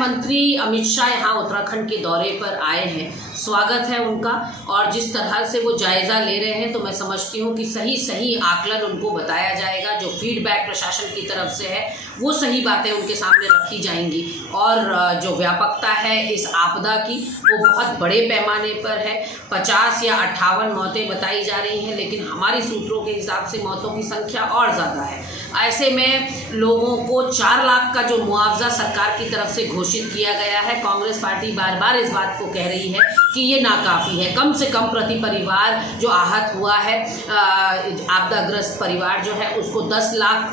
मंत्री अमित शाह यहाँ उत्तराखंड के दौरे पर आए हैं, स्वागत है उनका। और जिस तरह से वो जायज़ा ले रहे हैं तो मैं समझती हूँ कि सही आकलन उनको बताया जाएगा। जो फीडबैक प्रशासन की तरफ से है वो सही बातें उनके सामने रखी जाएंगी। और जो व्यापकता है इस आपदा की वो बहुत बड़े पैमाने पर है। 50 या 58 मौतें बताई जा रही हैं, लेकिन हमारी सूत्रों के हिसाब से मौतों की संख्या और ज़्यादा है। ऐसे में लोगों को 4 लाख का जो मुआवजा सरकार की तरफ से घोषित किया गया है, कांग्रेस पार्टी बार बार इस बात को कह रही है कि ये नाकाफ़ी है। कम से कम प्रति परिवार जो आहत हुआ है, आपदाग्रस्त परिवार जो है, उसको 10 लाख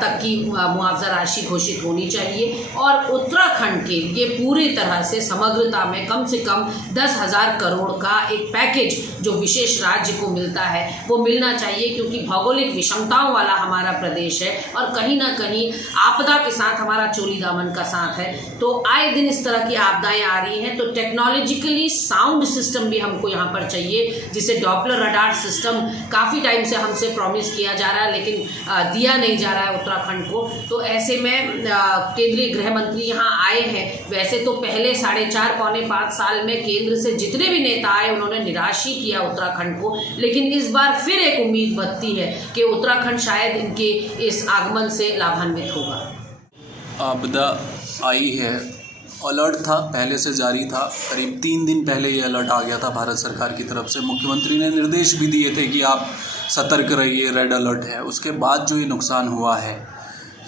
तक की मुआवजा राशि घोषित होनी चाहिए। और उत्तराखंड के लिए पूरी तरह से समग्रता में कम से कम 10,000 करोड़ का एक पैकेज जो विशेष राज्य को मिलता है वो मिलना चाहिए, क्योंकि भौगोलिक विषमताओं वाला हमारा प्रदेश है और कहीं ना कहीं आपदा के साथ हमारा चोली दामन का साथ है। तो आए दिन इस तरह की आपदाएं आ रही हैं, तो टेक्नोलॉजिकली साउंड सिस्टम भी हमको यहाँ पर चाहिए, जिसे डॉपलर रडार सिस्टम काफ़ी टाइम से हमसे प्रॉमिस किया जा रहा है, लेकिन दिया नहीं जा रहा है उत्तराखंड को। तो ऐसे में केंद्रीय गृह मंत्री यहाँ आए हैं। वैसे तो पहले 4.5 पौने 5 साल में केंद्र से जितने भी नेता आए उन्होंने निराश ही किया उत्तराखंड को, लेकिन इस बार फिर एक उम्मीद बनती है कि उत्तराखंड शायद इनके इस आगमन से लाभान्वित होगा। आपदा आई है, अलर्ट था, पहले से जारी था। करीब 3 दिन पहले ये अलर्ट आ गया था भारत सरकार की तरफ से। मुख्यमंत्री ने निर्देश भी दिए थे कि आप सतर्क रहिए, रेड अलर्ट है। उसके बाद जो ये नुकसान हुआ है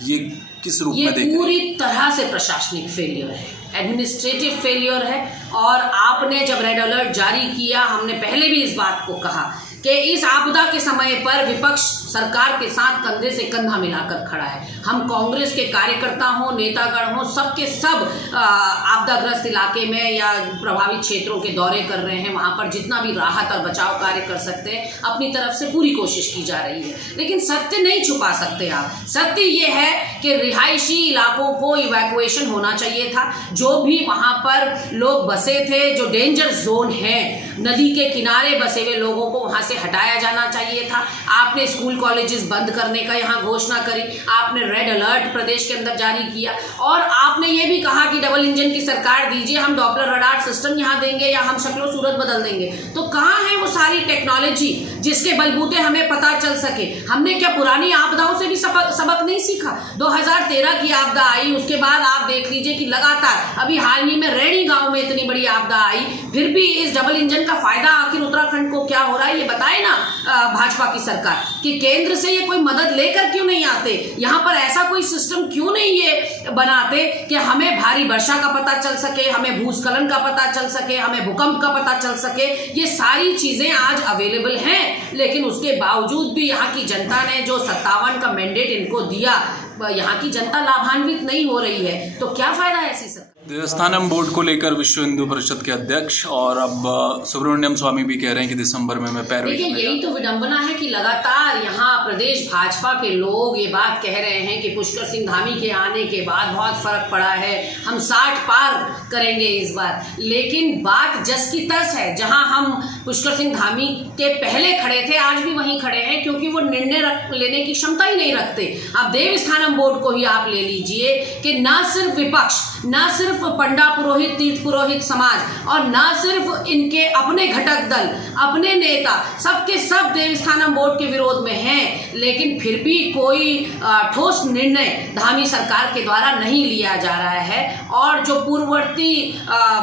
ये किस रूप में देखें? पूरी तरह से प्रशासनिक फेलियर है, एडमिनिस्ट्रेटिव फेलियर है। और आपने जब रेड अलर्ट जारी किया, हमने पहले भी इस बात को कहा कि इस आपदा के समय पर विपक्ष सरकार के साथ कंधे से कंधा मिलाकर खड़ा है। हम कांग्रेस के कार्यकर्ता हों, नेतागण हों, सबके सब आपदाग्रस्त इलाके में या प्रभावित क्षेत्रों के दौरे कर रहे हैं। वहाँ पर जितना भी राहत और बचाव कार्य कर सकते हैं अपनी तरफ से पूरी कोशिश की जा रही है, लेकिन सत्य नहीं छुपा सकते आप। सत्य ये है कि रिहायशी इलाकों को इवैक्यूएशन होना चाहिए था। जो भी वहाँ पर लोग बसे थे, जो डेंजर जोन है, नदी के किनारे बसे हुए लोगों को वहाँ से हटाया जाना चाहिए था। आपने स्कूल कॉलेजेस बंद करने का यहाँ घोषणा करी, आपने रेड अलर्ट प्रदेश के अंदर जारी किया, और आपने ये भी कहा कि डबल इंजन की सरकार दीजिए, हम डॉपलर रडार सिस्टम यहाँ देंगे या हम शक्लो सूरत बदल देंगे। तो कहाँ है वो सारी टेक्नोलॉजी जिसके बलबूते हमें पता चल सके? हमने क्या पुरानी आपदाओं से भी सबक नहीं सीखा? 2013 की आपदा आई, उसके बाद आप देख लीजिए कि लगातार अभी हाल ही में रैणी गांव में इतनी बड़ी आपदा आई, फिर भी इस डबल इंजन का फायदा आखिर उत्तराखंड को क्या हो रहा है? ये बताए ना भाजपा की सरकार कि केंद्र से ये कोई मदद लेकर क्यों नहीं आते? यहाँ पर ऐसा कोई सिस्टम क्यों नहीं ये बनाते कि हमें भारी वर्षा का पता चल सके, हमें भूस्खलन का पता चल सके, हमें भूकंप का पता चल सके? ये सारी चीजें आज अवेलेबल हैं, लेकिन उसके बावजूद भी यहाँ की जनता ने जो 57 का मैंडेट इनको दिया, यहाँ की जनता लाभान्वित नहीं हो रही है। तो क्या फायदा है ऐसी सरकार? देवस्थानम बोर्ड को लेकर विश्व हिंदू परिषद के अध्यक्ष और अब सुब्रमण्यम स्वामी भी कह रहे हैं कि दिसंबर में मैं पैरवी देखिए, यही तो विडंबना है कि लगातार यहाँ प्रदेश भाजपा के लोग ये बात कह रहे हैं कि पुष्कर सिंह धामी के आने के बाद बहुत फर्क पड़ा है, हम 60 पार करेंगे इस बार। लेकिन बात जस की तस है, जहाँ हम पुष्कर सिंह धामी के पहले खड़े थे आज भी वहीं खड़े हैं, क्योंकि वो निर्णय लेने की क्षमता ही नहीं रखते। अब देवस्थानम बोर्ड को ही आप ले लीजिए कि ना सिर्फ विपक्ष, ना सिर्फ पंडा पुरोहित, तीर्थ पुरोहित समाज, और ना सिर्फ इनके अपने घटक दल, अपने नेता, सबके सब देवस्थानम बोर्ड के विरोध में हैं, लेकिन फिर भी कोई ठोस निर्णय धामी सरकार के द्वारा नहीं लिया जा रहा है। और जो पूर्ववर्ती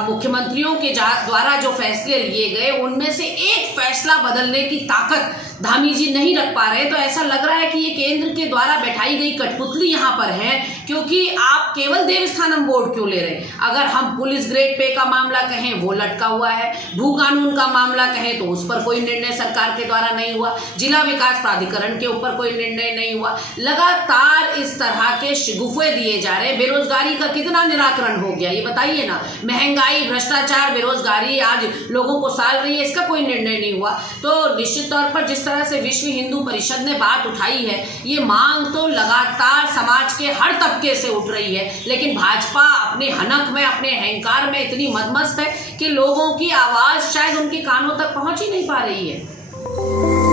मुख्यमंत्रियों के द्वारा जो फैसले लिए गए, उनमें से एक फैसला बदलने की ताकत धामी जी नहीं रख पा रहे। तो ऐसा लग रहा है कि ये केंद्र के द्वारा बैठाई गई कठपुतली यहाँ पर है, क्योंकि आप केवल देवस्थानम बोर्ड क्यों ले रहे हैं? अगर हम पुलिस ग्रेड पे का मामला कहें वो लटका हुआ है, भू कानून का मामला कहें तो उस पर कोई निर्णय सरकार के द्वारा नहीं हुआ, जिला विकास प्राधिकरण के ऊपर कोई निर्णय नहीं हुआ। लगातार इस तरह के शिगुफे दिए जा रहे हैं। बेरोजगारी का कितना निराकरण हो गया ये बताइए ना? महंगाई, भ्रष्टाचार, बेरोजगारी आज लोगों को साल रही है, इसका कोई निर्णय नहीं हुआ। तो निश्चित तौर पर जिस तरह से विश्व हिंदू परिषद ने बात उठाई है, ये मांग तो लगातार समाज के हर तबके से उठ रही है, लेकिन भाजपा अपने हनक में, अपने अहंकार में इतनी मदमस्त है कि लोगों की आवाज शायद उनके कानों तक पहुंच ही नहीं पा रही है।